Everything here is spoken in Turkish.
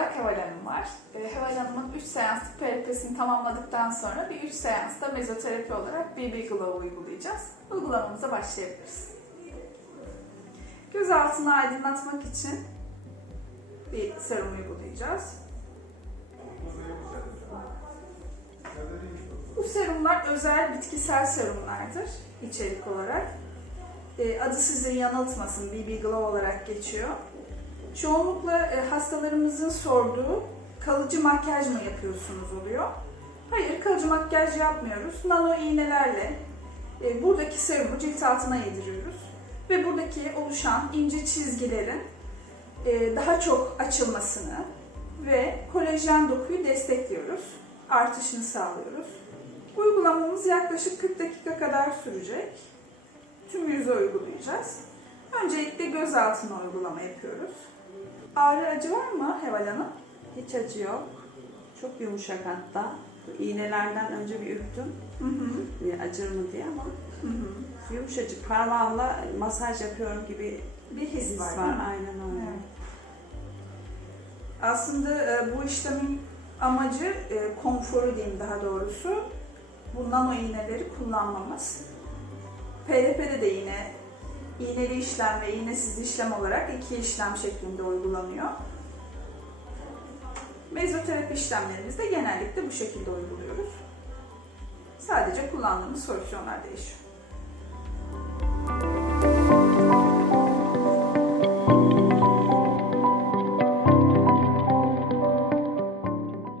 Heval Hanım var. E, Heval Hanım'ın 3 seanslık PRP'sini tamamladıktan sonra bir 3 seansta mezoterapi olarak BB Glow uygulayacağız. Uygulamamıza başlayabiliriz. Göz altını aydınlatmak için bir serum uygulayacağız. Bu serumlar özel bitkisel serumlardır içerik olarak. E, adı sizi yanıltmasın, BB Glow olarak geçiyor. Çoğunlukla e, hastalarımızın sorduğu kalıcı makyaj mı yapıyorsunuz oluyor. Hayır, kalıcı makyaj yapmıyoruz. Nano iğnelerle e, buradaki serumu cilt altına yediriyoruz. Ve buradaki oluşan ince çizgilerin e, daha çok açılmasını ve kolajen dokuyu destekliyoruz. Artışını sağlıyoruz. Uygulamamız yaklaşık 40 dakika kadar sürecek. Tüm yüze uygulayacağız. Öncelikle göz altına uygulama yapıyoruz. Ağrı acı var mı Heval Hanım? Hiç acı yok. Çok yumuşak hatta. Bu İğnelerden önce bir ürktüm. Hı hı. Niye acır mı diye ama Hı hı. yumuşacık parmağımla masaj yapıyorum gibi Bir his his var. var. Aynen öyle. Evet. Aslında e, bu işlemin amacı e, konforu diyeyim daha doğrusu. Bu nano iğneleri kullanmamız. PRP'de de yine iğneli işlem ve iğnesiz işlem olarak iki işlem şeklinde uygulanıyor. Mezoterapi işlemlerimizi de genellikle bu şekilde uyguluyoruz. Sadece kullandığımız solüsyonlar değişiyor.